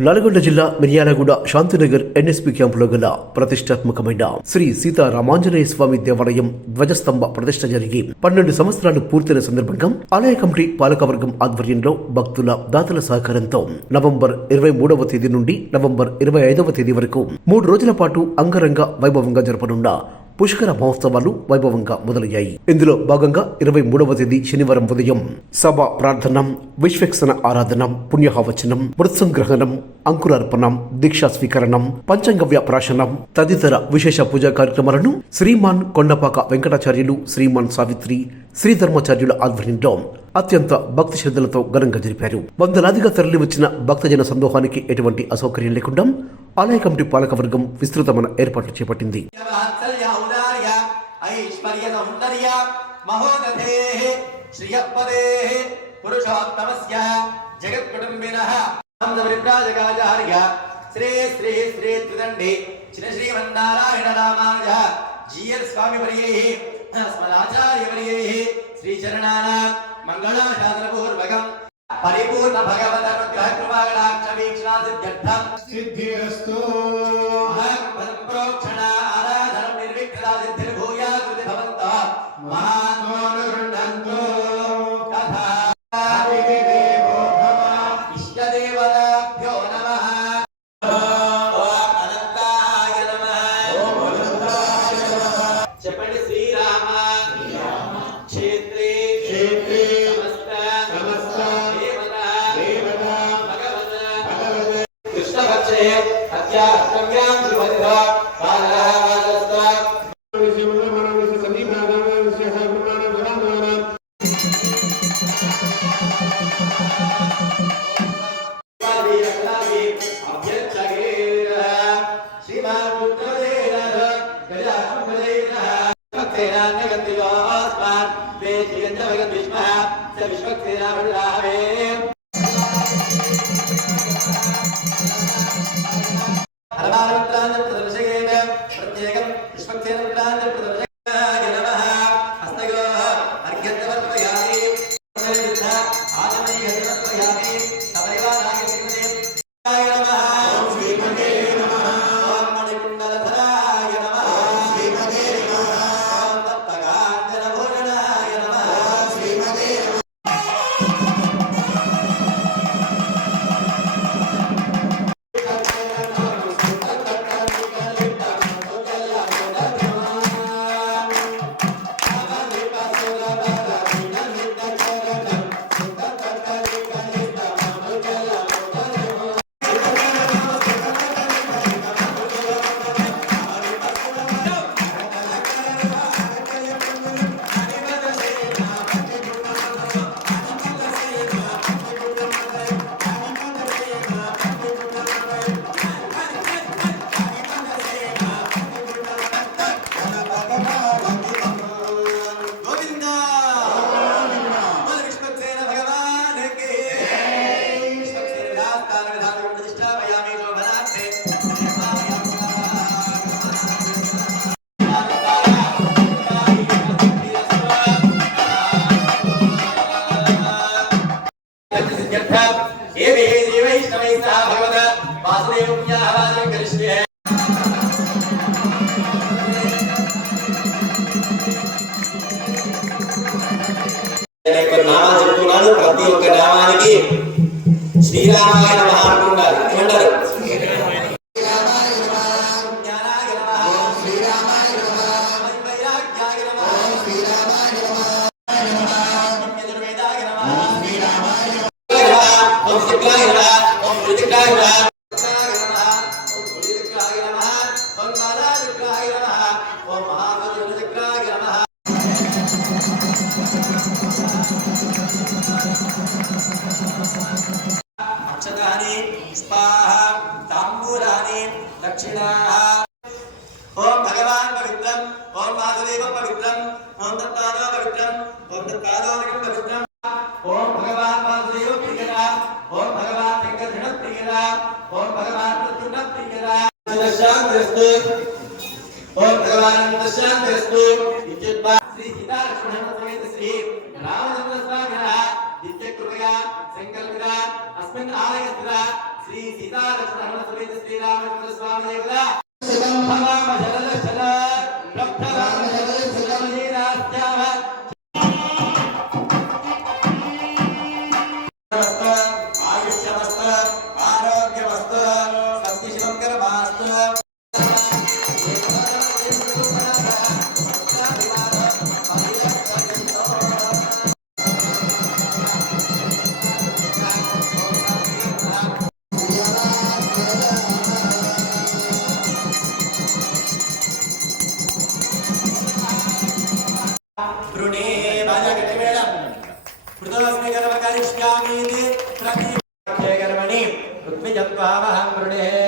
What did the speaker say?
నల్గొండ జిల్లా మిర్యాలగూడ శాంతినగర్ ఎన్ఎస్పి క్యాంపులో గల ప్రతిష్టాత్మకమైన శ్రీ సీతారామాంజనేయ స్వామి దేవాలయం ధ్వజస్తంభ ప్రతిష్ట జరిగి పన్నెండు సంవత్సరాలు పూర్తయిన సందర్భంగా ఆలయ కమిటీ పాలకవర్గం ఆధ్వర్యంలో భక్తుల దాతల సహకారంతో నవంబర్ ఇరవై మూడవ తేదీ నుండి నవంబర్ ఇరవై ఐదవ తేదీ వరకు మూడు రోజుల పాటు అంగరంగ వైభవంగా జరపనున్న పుష్కర మహోత్సవాలు వైభవంగా మొదలయ్యాయి. ఇందులో భాగంగా ఇరవై మూడవ తేదీ శనివారం ఉదయం సభ ప్రార్థనం విశ్వక్సన ఆరాధనం పుణ్యహావచనం మృత్సంగ్రహణం అంకురార్పణం దీక్షా స్వీకరణం పంచంగవ్య ప్రాశనం తదితర విశేష పూజా కార్యక్రమాలను శ్రీమాన్ కొండపాక వెంకటాచార్యులు శ్రీమాన్ సావిత్రి శ్రీధర్మాచార్యుల ఆధ్వర్యంలో అత్యంత భక్తి శ్రద్ధలతో ఘనంగా జరిపారు. వందలాదిగా తరలి వచ్చిన భక్తజన సందోహానికి ఎటువంటి అసౌకర్యం లేకుండా ఆలయ కమిటీ పాలకవర్గం విస్తృతమైన ఏర్పాట్లు చేపట్టింది. మహోదధేః శ్రియపదేః పురుషోత్తమస్య జగత్కుటుంబినః విభ్రాజకాచార్య శ్రీ శ్రీ శ్రీ త్రిదండి శ్రీ శ్రీమన్నారాయణ రామానుజ జీఎల్ స్వామి వర్యైః స్మరాచార్య వర్యైః శ్రీచరణానాం మంగళాశాసనపూర్వకం పరిపూర్ణ భగవత అనుగ్రహ కృపాకటాక్ష వీక్షణా సిద్ధ్యర్థం సిద్ధిరస్తు చెప్పండి శ్రీరామ. தினவிழாவே చెప్తున్నాను ప్రతి ఒక్క నామానికి శ్రీరామాయణ మహాత్మ ఉండాలి. ఏమంటారు? జ్ఞానాయ నమః శ్రీరామాయ నమః వైరాగ్యాయ నమః శ్రీరామాయ నమః యజుర్వేదాయ నమః శ్రీరామాయ ఓం శుక్లాయ నమః ఓం రుచికాయ నమః అక్షతాని స్పాహ తాంబూలాని దక్షిణాః ఓం భగవాన్ పవిత్రం ఓం వాసుదేవ పవిత్రం ఓం దత్తాదో పవిత్రం ఓం దత్తాదో పవిత్రం ఓం భగవాన్ వాసుదేవ ప్రియర శ్రీరామకృష్ణ స్వామి కదా శివం భవామ శరద करिष्यामि इति प्रतिज्ञा प्रतिज्ञामणि पृथ्वीजत्वावहं वृणेः